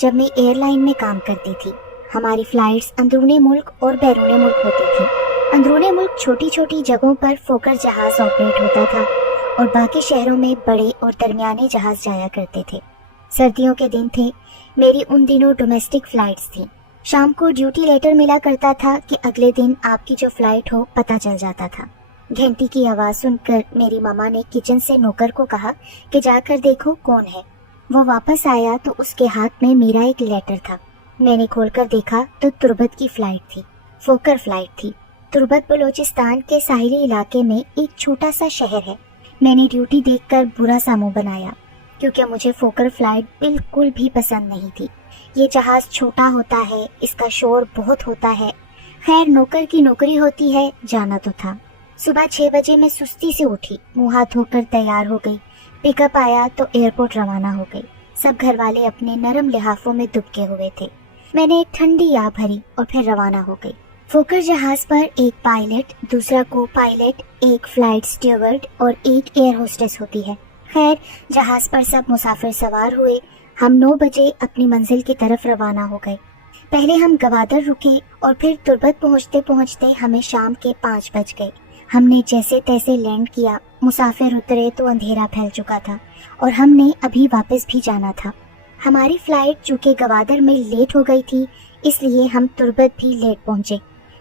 جب میں air line میں کام کرتی تھی۔ ہماری فلائٹس اندرون ملک اور بیرون ملک ہوتی تھی۔ اندرون ملک چھوٹی چھوٹی جگہوں پر فوکر جہاز آپریٹ ہوتا تھا اور باقی شہروں میں بڑے اور درمیانے جہاز جایا کرتے تھے۔ سردیوں کے دن تھے، میری ان دنوں ڈومیسٹک فلائٹس تھیں۔ شام کو ڈیوٹی لیٹر ملا کرتا تھا کہ اگلے دن آپ کی جو فلائٹ ہو پتہ چل جاتا تھا۔ گھنٹی کی آواز سن کر میری ماما نے کچن سے نوکر کو کہا کہ جا کر دیکھو کون ہے۔ وہ واپس آیا تو اس کے ہاتھ میں میرا ایک لیٹر تھا۔ میں نے کھول کر دیکھا تو تربت کی فلائٹ تھی، فوکر فلائٹ تھی۔ تربت بلوچستان کے ساحلی علاقے میں ایک چھوٹا سا شہر ہے۔ میں نے ڈیوٹی دیکھ کر برا سا منہ بنایا کیونکہ مجھے فوکر فلائٹ بالکل بھی پسند نہیں تھی۔ یہ جہاز چھوٹا ہوتا ہے، اس کا شور بہت ہوتا ہے۔ خیر نوکر کی نوکری ہوتی ہے، جانا تو تھا۔ صبح 6 بجے میں سستی سے اٹھی، منہ ہاتھ دھو کر تیار ہو گئی۔ پک اپ آیا تو ایئرپورٹ روانہ ہو گئی۔ سب گھر والے اپنے نرم لحافوں میں دبکے ہوئے تھے۔ میں نے ایک ٹھنڈی آ بھری اور پھر روانہ ہو گئی۔ فوکر جہاز پر ایک پائلٹ، دوسرا کو پائلٹ، ایک فلائٹ اسٹیورڈ اور ایک ایئر ہوسٹس ہوتی ہے۔ خیر جہاز پر سب مسافر سوار ہوئے۔ ہم 9 بجے اپنی منزل کی طرف روانہ ہو گئے۔ پہلے ہم گوادر رکے اور پھر تربت پہنچتے پہنچتے ہمیں شام کے 5 بج گئے۔ ہم نے جیسے تیسے لینڈ کیا، مسافر اترے تو اندھیرا پھیل چکا تھا اور ہم نے ابھی واپس بھی جانا تھا۔ ہماری فلائٹ چونکہ گوادر میں لیٹ ہو گئی تھی اس لیے ہم تربت بھی لیٹ پہنچے۔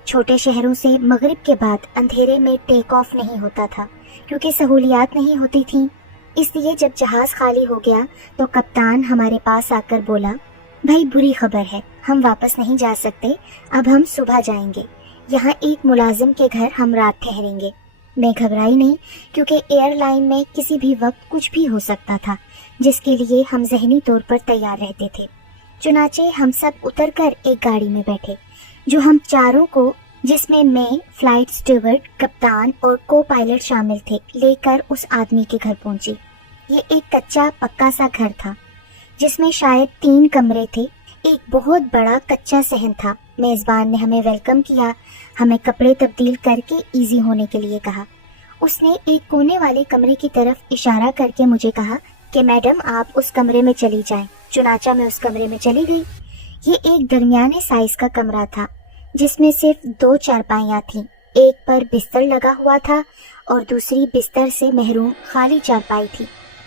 چھوٹے شہروں سے مغرب کے بعد اندھیرے میں ٹیک آف نہیں ہوتا تھا کیونکہ سہولیات نہیں ہوتی تھیں۔ اس لیے جب جہاز خالی ہو گیا تو کپتان ہمارے پاس آ کر بولا، بھائی بری خبر ہے، ہم واپس نہیں جا سکتے، اب ہم صبح جائیں گے۔ یہاں ایک ملازم کے گھر ہم رات ٹھہریں گے۔ میں گھبرائی نہیں کیونکہ ایئر لائن میں کسی بھی وقت کچھ بھی ہو سکتا تھا، جس کے لیے ہم ذہنی طور پر تیار رہتے تھے۔ چنانچہ ہم سب اتر کر ایک گاڑی میں بیٹھے جو ہم چاروں کو، جس میں فلائٹ اسٹیورڈ، کپتان اور کو پائلٹ شامل تھے، لے کر اس آدمی کے گھر پہنچی۔ یہ ایک کچا پکا سا گھر تھا جس میں شاید 3 کمرے تھے۔ ایک بہت بڑا کچا صحن تھا۔ میزبان نے ہمیں ویلکم کیا، ہمیں کپڑے تبدیل کر کے ایزی ہونے کے لیے کہا۔ اس نے ایک کونے والے کمرے کی طرف اشارہ کر کے مجھے کہا کہ میڈم آپ اس کمرے میں چلی جائیں۔ چنانچہ میں اس کمرے میں چلی گئی۔ یہ ایک درمیانے سائز کا کمرہ تھا جس میں صرف 2 چارپائیاں تھیں۔ ایک پر بستر لگا ہوا تھا اور دوسری بستر سے محروم خالی چارپائی تھی۔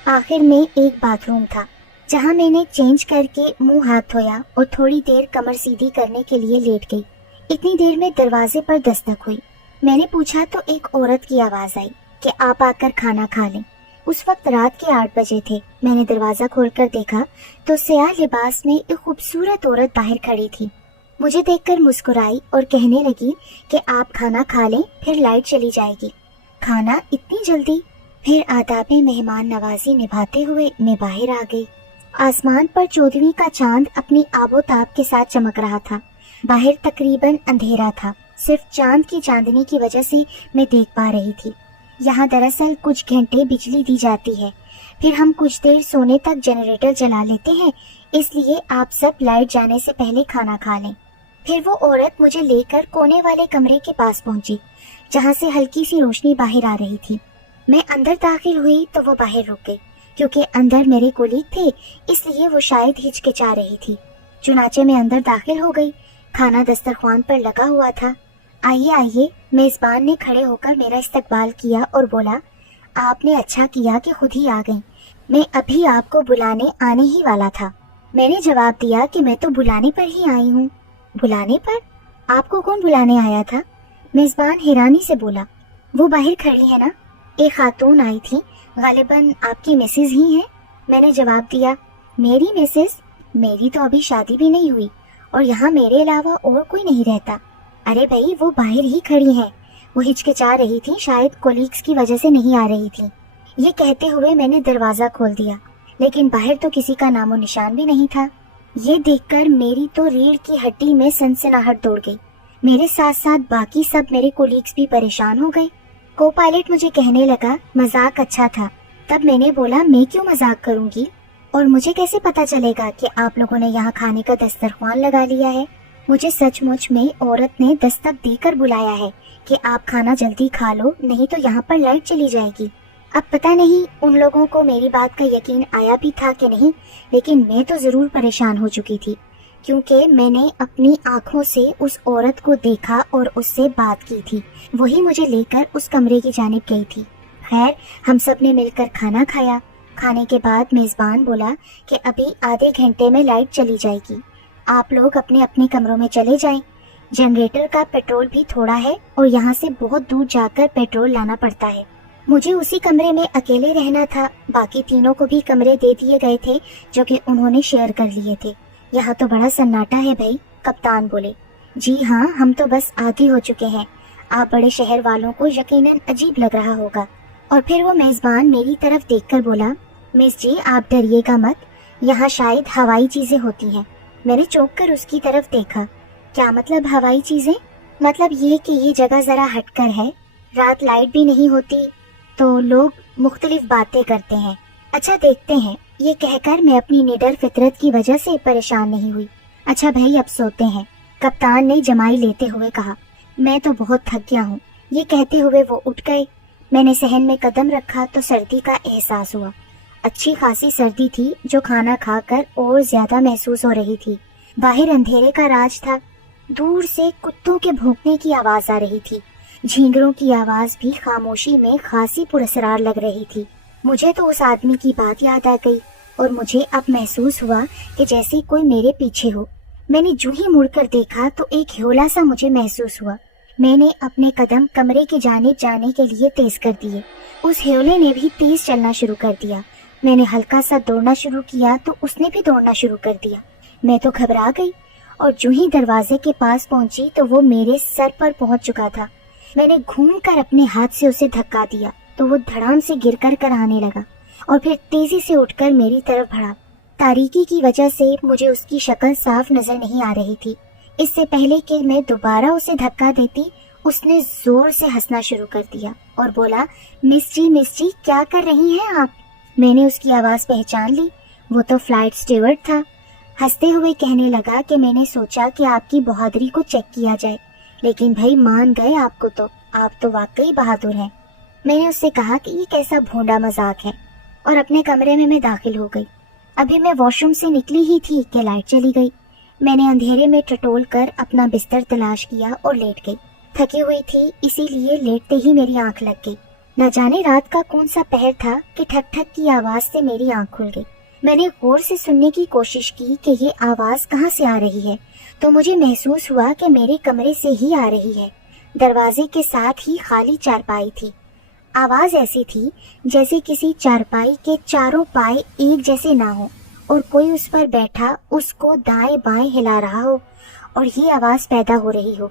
آخر میں ایک باتھ روم تھا جہاں میں نے چینج کر کے منہ ہاتھ دھویا اور تھوڑی دیر کمر سیدھی کرنے کے لیے لیٹ گئی۔ اتنی دیر میں دروازے پر دستک ہوئی۔ میں نے پوچھا تو ایک عورت کی آواز آئی کہ آپ آ کر کھانا کھا لیں۔ اس وقت رات کے 8 بجے تھے۔ میں نے دروازہ کھول کر دیکھا تو سیاہ لباس میں ایک خوبصورت عورت باہر کھڑی تھی۔ مجھے دیکھ کر مسکرائی اور کہنے لگی کہ آپ کھانا کھا لیں، پھر لائٹ چلی جائے گی۔ کھانا اتنی جلدی؟ پھر آداب مہمان نوازی نبھاتے ہوئے میں باہر آ گئی۔ آسمان پر 14ویں کا چاند اپنی آب و تاب کے ساتھ چمک رہا تھا۔ باہر تقریباً اندھیرا تھا، صرف چاند کی چاندنی کی وجہ سے میں دیکھ پا رہی تھی۔ یہاں دراصل کچھ گھنٹے بجلی دی جاتی ہے، پھر ہم کچھ دیر سونے تک جنریٹر جلا لیتے ہیں، اس لیے آپ سب لائٹ جانے سے پہلے کھانا کھا لیں۔ پھر وہ عورت مجھے لے کر کونے والے کمرے کے پاس پہنچی جہاں سے ہلکی سی روشنی باہر آ رہی تھی۔ میں اندر داخل ہوئی تو وہ باہر رک گئی کیونکہ اندر میرے کولیگ تھے، اس لیے وہ شاید ہچکچا رہی تھی۔ چنانچہ میں اندر داخل ہو گئی۔ کھانا دسترخوان پر لگا ہوا تھا۔ آئیے آئیے، میزبان نے کھڑے ہو کر میرا استقبال کیا اور بولا، آپ نے اچھا کیا کہ خود ہی آ گئیں، میں ابھی آپ کو بلانے آنے ہی والا تھا۔ میں نے جواب دیا کہ میں تو بلانے پر ہی آئی ہوں۔ بلانے پر؟ آپ کو کون بلانے آیا تھا؟ میزبان حیرانی سے بولا۔ وہ باہر کھڑی ہے نا، ایک خاتون آئی تھی، غالباً آپ کی مسز ہی ہیں۔ میں نے جواب دیا، میری مسز؟ میری تو ابھی شادی بھی نہیں ہوئی اور یہاں میرے علاوہ اور کوئی نہیں رہتا۔ ارے بھائی وہ باہر ہی کھڑی ہیں، وہ ہچکچا رہی تھی، شاید کولیگز کی وجہ سے نہیں آ رہی تھی۔ یہ کہتے ہوئے میں نے دروازہ کھول دیا، لیکن باہر تو کسی کا نام و نشان بھی نہیں تھا۔ یہ دیکھ کر میری تو ریڑھ کی ہڈی میں سنسناہٹ دوڑ گئی۔ میرے ساتھ ساتھ باقی سب میرے کولیگز بھی پریشان ہو گئے۔ کو پائلٹ مجھے کہنے لگا مذاق اچھا تھا۔ تب میں نے بولا میں کیوں مذاق کروں گی، اور مجھے کیسے پتا چلے گا کہ آپ لوگوں نے یہاں کھانے کا دسترخوان لگا لیا ہے؟ مجھے سچ مچ میں عورت نے دستک دے کر بلایا ہے کہ آپ کھانا جلدی کھا لو، نہیں تو یہاں پر لائٹ چلی جائے گی۔ اب پتہ نہیں ان لوگوں کو میری بات کا یقین آیا بھی تھا کہ نہیں، لیکن میں تو ضرور پریشان ہو چکی تھی، کیونکہ میں نے اپنی آنکھوں سے اس عورت کو دیکھا اور اس سے بات کی تھی، وہی مجھے لے کر اس کمرے کی جانب گئی تھی۔ خیر، ہم سب نے مل کر کھانا کھایا۔ کھانے کے بعد میزبان بولا کہ ابھی آدھے گھنٹے میں لائٹ چلی جائے گی، آپ لوگ اپنے اپنے کمروں میں چلے جائیں، جنریٹر کا پیٹرول بھی تھوڑا ہے اور یہاں سے بہت دور جا کر پیٹرول لانا پڑتا ہے۔ مجھے اسی کمرے میں اکیلے رہنا تھا، باقی تینوں کو بھی کمرے دے دیے گئے تھے جو کہ انہوں نے شیئر کر لیے تھے۔ یہاں تو بڑا سناٹا ہے بھائی، کپتان بولے۔ جی ہاں، ہم تو بس عادی ہو چکے ہیں، آپ بڑے شہر والوں کو یقیناً عجیب لگ رہا ہوگا۔ اور پھر وہ میزبان میری طرف دیکھ کر بولا، مس جی آپ ڈریے گا مت، یہاں شاید ہوائی چیزیں ہوتی ہیں۔ میں نے چونک کر اس کی طرف دیکھا۔ کیا مطلب ہوائی چیزیں؟ مطلب یہ کہ یہ جگہ ذرا ہٹ کر ہے، رات لائٹ بھی نہیں ہوتی تو لوگ مختلف باتیں کرتے ہیں۔ اچھا دیکھتے ہیں، یہ کہہ کر میں اپنی نڈر فطرت کی وجہ سے پریشان نہیں ہوئی۔ اچھا بھائی اب سوتے ہیں، کپتان نے جمائی لیتے ہوئے کہا۔ میں تو بہت تھک گیا ہوں، یہ کہتے ہوئے وہ اٹھ گئے۔ میں نے صحن میں قدم رکھا تو سردی کا احساس ہوا، اچھی خاصی سردی تھی جو کھانا کھا کر اور زیادہ محسوس ہو رہی تھی۔ باہر اندھیرے کا راج تھا، دور سے کتوں کے بھونکنے کی آواز آ رہی تھی، جھینگروں کی آواز بھی خاموشی میں خاصی پراسرار لگ رہی تھی۔ مجھے تو اس آدمی کی بات یاد آ گئی اور مجھے اب محسوس ہوا کہ جیسے کوئی میرے پیچھے ہو۔ میں نے جو ہی مڑ کر دیکھا تو ایک ہیولا سا مجھے محسوس ہوا۔ میں نے اپنے قدم کمرے کی جانب جانے کے لیے تیز کر دیے، اس ہیولے نے بھی تیز چلنا شروع کر دیا۔ میں نے ہلکا سا دوڑنا شروع کیا تو اس نے بھی دوڑنا شروع کر دیا۔ میں تو گھبرا گئی اور جو ہی دروازے کے پاس پہنچی تو وہ میرے سر پر پہنچ چکا تھا۔ میں نے گھوم کر اپنے ہاتھ سے اسے دھکا دیا تو وہ دھڑام سے گر کر آنے لگا اور پھر تیزی سے اٹھ کر میری طرف بڑھا۔ تاریکی کی وجہ سے مجھے اس کی شکل صاف نظر نہیں آ رہی تھی۔ اس سے پہلے کہ میں دوبارہ اسے دھکا دیتی، اس نے زور سے ہنسنا شروع کر دیا اور بولا، مس جی کیا کر رہی ہیں آپ؟ میں نے اس کی آواز پہچان لی، وہ تو فلائٹ اسٹیورڈ تھا۔ ہنستے ہوئے کہنے لگا کہ میں نے سوچا کہ آپ کی بہادری کو چیک کیا جائے، لیکن بھائی مان گئے آپ کو، تو آپ تو واقعی بہادر ہیں۔ میں نے اس سے کہا کہ یہ کیسا بھونڈا مذاق ہے اور اپنے کمرے میں داخل ہو گئی۔ ابھی میں واش روم سے نکلی ہی تھی کہ لائٹ چلی گئی۔ میں نے اندھیرے میں ٹٹول کر اپنا بستر تلاش کیا اور لیٹ گئی۔ تھکی ہوئی تھی اسی لیے لیٹتے ہی میری آنکھ لگ گئی۔ نہ جانے رات کا کون سا پہر تھا کہ ٹھک ٹھک کی آواز سے میری آنکھ کھل گئی۔ میں نے غور سے سننے کی کوشش کی کہ یہ آواز کہاں سے آ رہی ہے تو مجھے محسوس ہوا کہ میرے کمرے سے ہی آ رہی ہے۔ دروازے کے ساتھ ہی خالی چارپائی تھی۔ آواز ایسی تھی جیسے کسی چارپائی کے چاروں پائے ایک جیسے نہ ہو اور کوئی اس پر بیٹھا اس کو دائیں بائیں ہلا رہا ہو اور یہ آواز پیدا ہو رہی ہو۔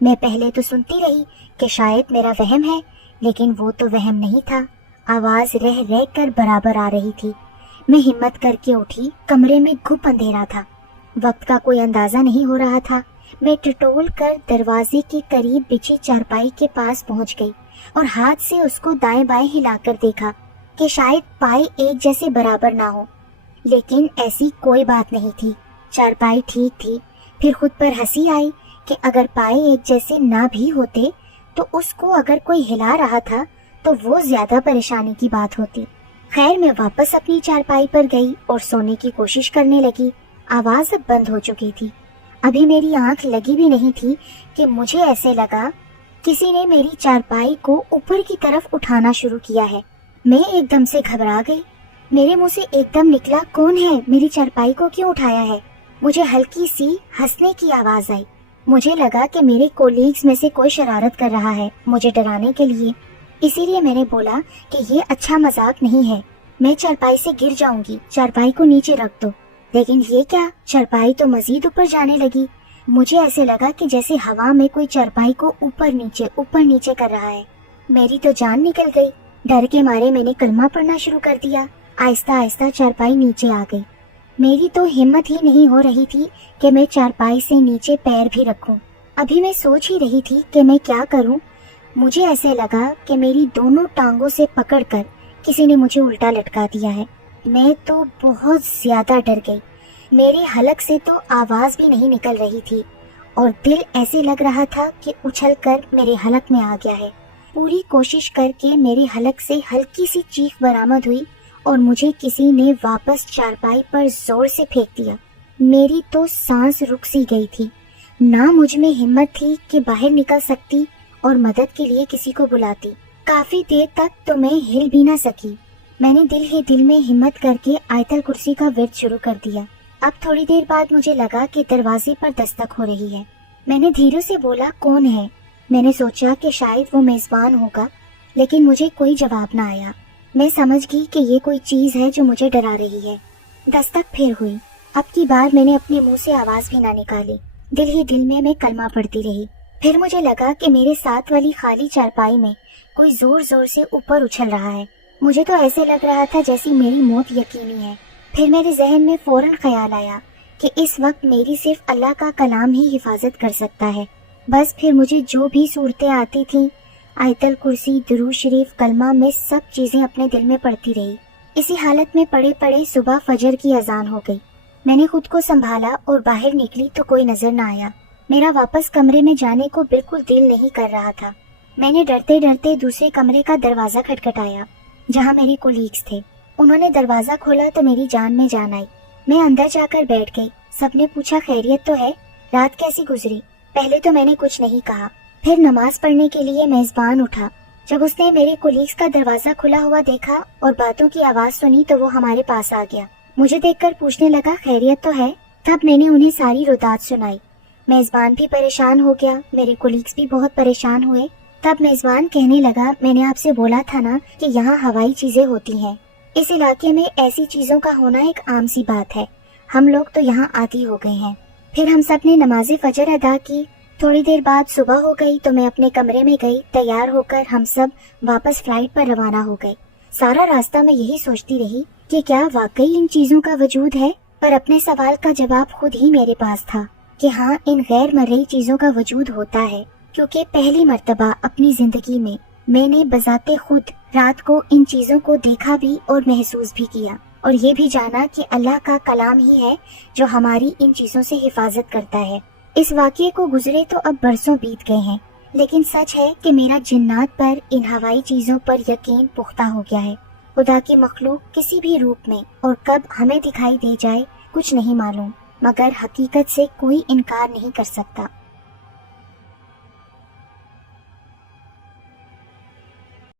میں پہلے تو سنتی رہی کہ شاید میرا وہم ہے، لیکن وہ تو وہم نہیں تھا، آواز رہ رہ کر برابر آ رہی تھی۔ میں ہمت کر کے اٹھی، کمرے میں گھپ اندھیرا تھا، وقت کا کوئی اندازہ نہیں ہو رہا تھا۔ میں ٹٹول کر دروازے کے قریب بچھی چارپائی کے پاس پہنچ گئی اور ہاتھ سے اس کو دائیں بائیں ہلا کر دیکھا کہ شاید پائے ایک جیسے برابر نہ ہو، لیکن ایسی کوئی بات نہیں تھی، چارپائی ٹھیک تھی۔ پھر خود پر ہنسی آئی کہ اگر پائے ایک جیسے نہ بھی ہوتے تو اس کو اگر کوئی ہلا رہا تھا تو وہ زیادہ پریشانی کی بات ہوتی۔ خیر میں واپس اپنی چارپائی پر گئی اور سونے کی کوشش کرنے لگی۔ آواز اب بند ہو چکی تھی۔ ابھی میری آنکھ لگی بھی نہیں تھی کہ مجھے ایسے لگا کسی نے میری چارپائی کو اوپر کی طرف اٹھانا شروع کیا ہے۔ میں ایک دم سے گھبرا گئی۔ میرے منہ سے ایک دم نکلا، کون ہے؟ میری چارپائی کو کیوں اٹھایا ہے؟ مجھے ہلکی سی ہنسنے کی آواز آئی۔ مجھے لگا کہ میرے کولیگز میں سے کوئی شرارت کر رہا ہے مجھے ڈرانے کے لیے، اسی لیے میں نے بولا کہ یہ اچھا مذاق نہیں ہے، میں چارپائی سے گر جاؤں گی، چارپائی کو نیچے رکھ دو۔ لیکن یہ کیا، چارپائی تو مزید اوپر جانے لگی۔ مجھے ایسے لگا کہ جیسے ہوا میں کوئی چارپائی کو اوپر نیچے کر رہا ہے۔ میری تو جان نکل گئی۔ ڈر کے مارے میں نے کلمہ پڑھنا شروع کر دیا۔ آہستہ آہستہ چارپائی نیچے آ گئی۔ میری تو ہمت ہی نہیں ہو رہی تھی کہ میں چارپائی سے نیچے پیر بھی رکھوں۔ ابھی میں سوچ ہی رہی تھی کہ میں کیا کروں، مجھے ایسے لگا کہ میری دونوں ٹانگوں سے پکڑ کر کسی نے مجھے الٹا لٹکا دیا ہے۔ میں تو بہت زیادہ ڈر گئی۔ میرے حلق سے تو آواز بھی نہیں نکل رہی تھی اور دل ایسے لگ رہا تھا کہ اچھل کر میرے حلق میں آ گیا ہے۔ پوری کوشش کر کے میرے حلق سے ہلکی سی چیخ برآمد ہوئی اور مجھے کسی نے واپس چارپائی پر زور سے پھینک دیا۔ میری تو سانس رک سی گئی تھی، نہ مجھ میں ہمت تھی کہ باہر نکل سکتی اور مدد کے لیے کسی کو بلاتی۔ کافی دیر تک تو میں ہل بھی نہ سکی۔ میں نے دل ہی دل میں ہمت کر کے آیت الکرسی کا ورد شروع کر دیا۔ اب تھوڑی دیر بعد مجھے لگا کہ دروازے پر دستک ہو رہی ہے۔ میں نے دھیرے سے بولا، کون ہے؟ میں نے سوچا کہ شاید وہ میزبان ہوگا، لیکن مجھے کوئی جواب نہ آیا۔ میں سمجھ گئی کہ یہ کوئی چیز ہے جو مجھے ڈرا رہی ہے۔ دستک پھر ہوئی۔ اب کی بار میں نے اپنے منہ سے آواز بھی نہ نکالی، دل ہی دل میں کلمہ پڑھتی رہی۔ پھر مجھے لگا کہ میرے ساتھ والی خالی چارپائی میں کوئی زور زور سے اوپر اچھل رہا ہے۔ مجھے تو ایسے لگ رہا تھا جیسی میری موت یقینی ہے۔ پھر میرے ذہن میں فوراً خیال آیا کہ اس وقت میری صرف اللہ کا کلام ہی حفاظت کر سکتا ہے۔ بس پھر مجھے جو بھی صورتیں آتی تھیں، آیت الکرسی، درود شریف، کلمہ، میں سب چیزیں اپنے دل میں پڑھتی رہی۔ اسی حالت میں پڑھے پڑھے صبح فجر کی اذان ہو گئی۔ میں نے خود کو سنبھالا اور باہر نکلی تو کوئی نظر نہ آیا۔ میرا واپس کمرے میں جانے کو بالکل دل نہیں کر رہا تھا۔ میں نے ڈرتے ڈرتے دوسرے کمرے کا دروازہ کھٹکھٹایا جہاں میری کولیگز تھے۔ انہوں نے دروازہ کھولا تو میری جان میں جان آئی۔ میں اندر جا کر بیٹھ گئی۔ سب نے پوچھا، خیریت تو ہے؟ رات کیسی گزری؟ پہلے تو میں نے کچھ نہیں کہا۔ پھر نماز پڑھنے کے لیے میزبان اٹھا۔ جب اس نے میرے کولیگز کا دروازہ کھلا ہوا دیکھا اور باتوں کی آواز سنی تو وہ ہمارے پاس آ گیا۔ مجھے دیکھ کر پوچھنے لگا، خیریت تو ہے؟ تب میں نے انہیں ساری رودات سنائی۔ میزبان بھی پریشان ہو گیا، میرے کولیگز بھی بہت پریشان ہوئے۔ تب میزبان کہنے لگا، میں نے آپ سے بولا تھا نا کہ یہاں ہوائی چیزیں ہوتی ہیں۔ اس علاقے میں ایسی چیزوں کا ہونا ایک عام سی بات ہے۔ ہم لوگ تو یہاں عادی ہو گئے ہیں۔ پھر ہم سب نے نماز فجر ادا کی۔ تھوڑی دیر بعد صبح ہو گئی تو میں اپنے کمرے میں گئی۔ تیار ہو کر ہم سب واپس فلائٹ پر روانہ ہو گئے۔ سارا راستہ میں یہی سوچتی رہی کہ کیا واقعی ان چیزوں کا وجود ہے، پر اپنے سوال کا جواب خود ہی میرے پاس تھا کہ ہاں، ان غیر مرئی چیزوں کا وجود ہوتا ہے، کیونکہ پہلی مرتبہ اپنی زندگی میں نے بذات خود رات کو ان چیزوں کو دیکھا بھی اور محسوس بھی کیا، اور یہ بھی جانا کہ اللہ کا کلام ہی ہے جو ہماری ان چیزوں سے حفاظت کرتا ہے۔ اس واقعے کو گزرے تو اب برسوں بیت گئے ہیں، لیکن سچ ہے کہ میرا جنات پر، ان ہوائی چیزوں پر یقین پختہ ہو گیا ہے۔ خدا کی مخلوق کسی بھی روپ میں اور کب ہمیں دکھائی دے جائے کچھ نہیں معلوم، مگر حقیقت سے کوئی انکار نہیں کر سکتا۔